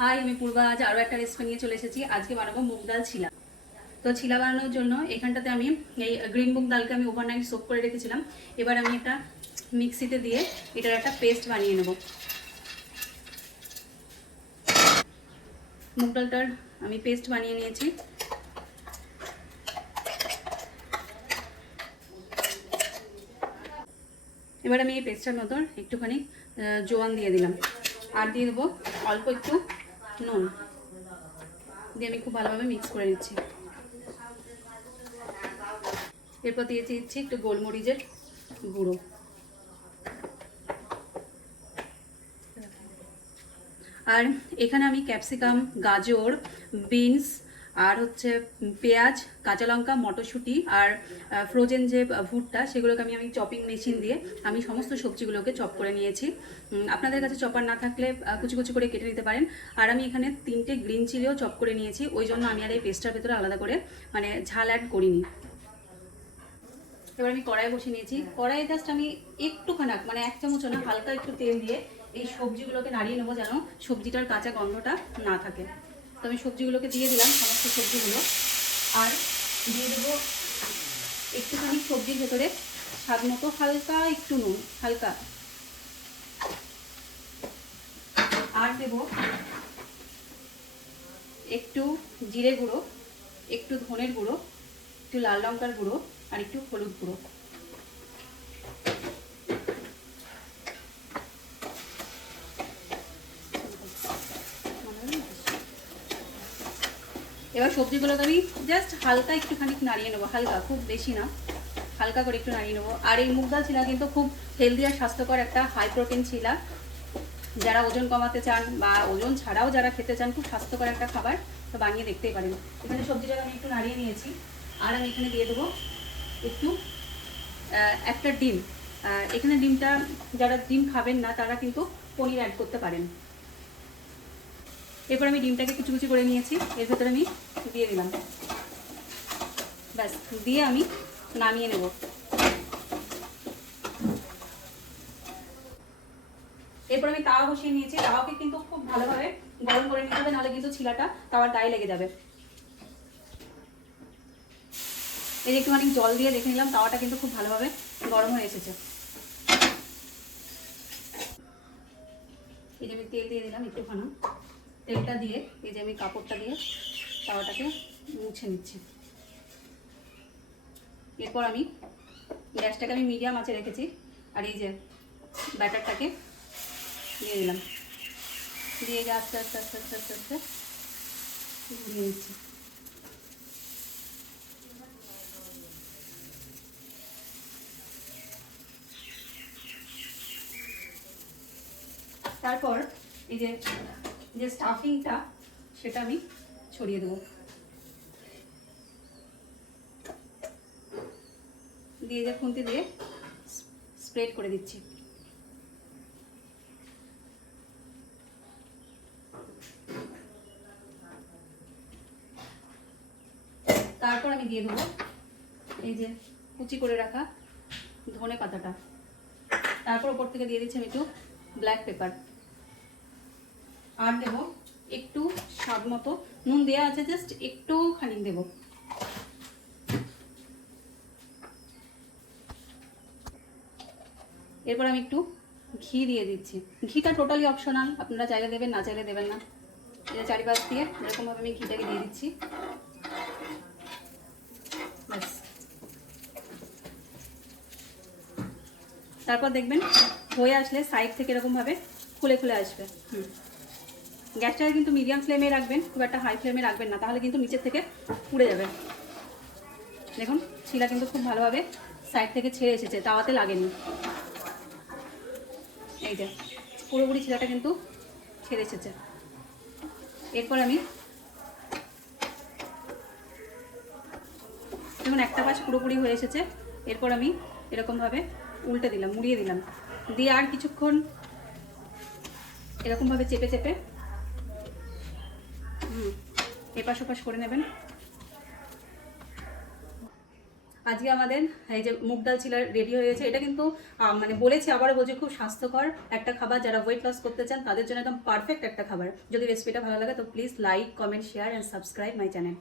High, আমি পূর্বা। আজ আরও একটা রেসিপি নিয়ে চলে এসেছি। আজকে বানাবো মুগ ডাল ছিলা। তো ছিলা বানানোর জন্য এখানটাতে আমি এই গ্রিন মুগ ডালকে আমি ওভারনাইট সোক করে রেখেছিলাম। এবার আমি একটা মিক্সিতে দিয়ে এটার একটা পেস্ট বানিয়ে নেব। মুগ ডালটার আমি পেস্ট বানিয়ে নিয়েছি। এবার আমি এই পেস্টটার মতন একটুখানি জোয়ান দিয়ে দিলাম, আর দিয়ে দেবো অল্প একটু নুন দিয়ে আমি খুব ভালোভাবে মিক্স করে নিচ্ছি। এরপর দিয়ে দিচ্ছি একটু গোলমরিচের গুঁড়ো। আর এখানে আমি ক্যাপসিকাম, গাজর, বিনস আর হচ্ছে পেঁয়াজ, কাঁচা লঙ্কা, মটরশুঁটি আর ফ্রোজেন যে ভুট্টা, সেগুলোকে আমি চপিং মেশিন দিয়ে আমি সমস্ত সবজিগুলোকে চপ করে নিয়েছি। আপনাদের কাছে চপার না থাকলে কুচি কুচি করে কেটে নিতে পারেন। আর আমি এখানে 3টে গ্রিন চিলিও চপ করে নিয়েছি, ওই জন্য আমি আর এই পেস্টটার ভেতরে আলাদা করে ঝাল অ্যাড করিনি। এবার আমি কড়াই বসিয়ে নিয়েছি। কড়াই জাস্ট আমি একটুখানি 1 চামচও না, হালকা একটু তেল দিয়ে এই সবজিগুলোকে নাড়িয়ে নেবো, যেন সবজিটার কাঁচা গন্ধটা না থাকে। তো আমি সবজিগুলোকে দিয়ে দিলাম, সমস্ত সবজিগুলো। আর দিয়ে দেবো একটুখানি সবজির ভেতরে স্বাদ মতো হালকা একটু নুন, হালকা। আর দেব একটু জিরে গুঁড়ো, একটু ধনের গুঁড়ো, একটু লাল লঙ্কার গুঁড়ো আর একটু হলুদ গুঁড়ো। এবার সবজিগুলোকে আমি জাস্ট হালকা একটুখানি নাড়িয়ে নেবো, হালকা, খুব বেশি না, হালকা করে একটু নাড়িয়ে নেবো। আর এই মুগ ডাল ছিলা কিন্তু খুব হেলদি আর স্বাস্থ্যকর একটা হাই প্রোটিন ছিলা। যারা ওজন কমাতে চান বা ওজন ছাড়াও যারা খেতে চান, খুব স্বাস্থ্যকর একটা খাবার, তো বানিয়ে দেখতেই পারেন। এখানে সবজিটাকে আমি একটু নাড়িয়ে নিয়েছি। আর আমি এখানে দিয়ে দেবো একটু একটা ডিম। এখানে ডিমটা যারা ডিম খাবেন না তারা কিন্তু পনির অ্যাড করতে পারেন। এরপর আমি ডিমটাকে কুচি কুচি করে নিয়েছি, এর ভেতরে আমি দিয়ে দিলাম। ব্যাস, দিয়ে আমি নামিয়ে নেব। এরপর আমি তাওয়া বসিয়ে নিয়েছি। তাওয়াকে কিন্তু খুব ভালোভাবে গরম করে নিতে হবে, নাহলে কিন্তু ছিলাটা তাওয়ার গায়ে লেগে যাবে। এই যে একটুখানি জল দিয়ে দেখে নিলাম, তাওয়াটা কিন্তু খুব ভালোভাবে গরম হয়ে এসেছে। এই যে আমি তেল দিয়ে দিলাম একটুখানি। তেলটা দিয়ে এই যে আমি কাপড়টা দিয়ে তাওয়াটাকে মুছে নিচ্ছি। এরপর আমি গ্যাসটাকে আমি মিডিয়াম আঁচে রেখেছি। আর এই যে ব্যাটারটাকে দিয়ে দিলাম, দিয়ে আস্তে আস্তে আস্তে আস্তে আস্তে আস্তে ঘুরিয়ে নিচ্ছি। তারপর এই যে স্টাফিংটা, সেটা আমি ছড়িয়ে দেবো, দিয়ে যে খুন্তি দিয়ে স্প্রেড করে দিচ্ছি। তারপর আমি দিয়ে দেবো এই যে কুচি করে রাখা ধনে পাতাটা। তারপর ওপর থেকে দিয়ে দিচ্ছি আমি একটু ব্ল্যাক পেপার। আর দেব একটু স্বাদ মতো নুন, দেওয়া আছে জাস্ট একটুখানি দেব। এরপর আমি একটু ঘি দিয়ে দিচ্ছি। ঘিটা টোটালি অপশনাল, আপনারা চাইলে দেবেন, না চাইলে দেবেন না। এটা চারিপাশ দিয়ে এরকমভাবে আমি ঘিটাকে দিয়ে দিচ্ছি। ব্যাস, তারপর দেখবেন হয়ে আসলে সাইড থেকে এরকমভাবে খুলে খুলে আসবে। গ্যাসটাকে কিন্তু মিডিয়াম ফ্লেমে রাখবেন, খুব একটা হাই ফ্লেমে রাখবেন না, তাহলে কিন্তু নিচের থেকে পুড়ে যাবে। দেখুন ছিলা কিন্তু খুব ভালোভাবে সাইড থেকে ছেড়ে এসেছে, তাওয়াতে লাগেনি। এই যে পুরোপুরি ছিলাটা কিন্তু ছেড়ে এসেছে। এরপর আমি দেখুন একটা পাশ পুরোপুরি হয়ে এসেছে। এরপর আমি এরকমভাবে উল্টে দিলাম, মুড়িয়ে দিলাম, দিয়ে আর কিছুক্ষণ এরকমভাবে চেপে চেপে এপাশ ওপাশ করে নেবেন। আজকে আমাদের এই যে মুগ ডাল চিলা রেডি হয়ে গেছে। এটা কিন্তু মানে বলেছি, আবারও বলছি, খুব স্বাস্থ্যকর একটা খাবার। যারা ওয়েট লস করতে চান তাদের জন্য একদম পারফেক্ট একটা খাবার। যদি রেসিপিটা ভালো লাগে তো please like, comment, share and subscribe my channel.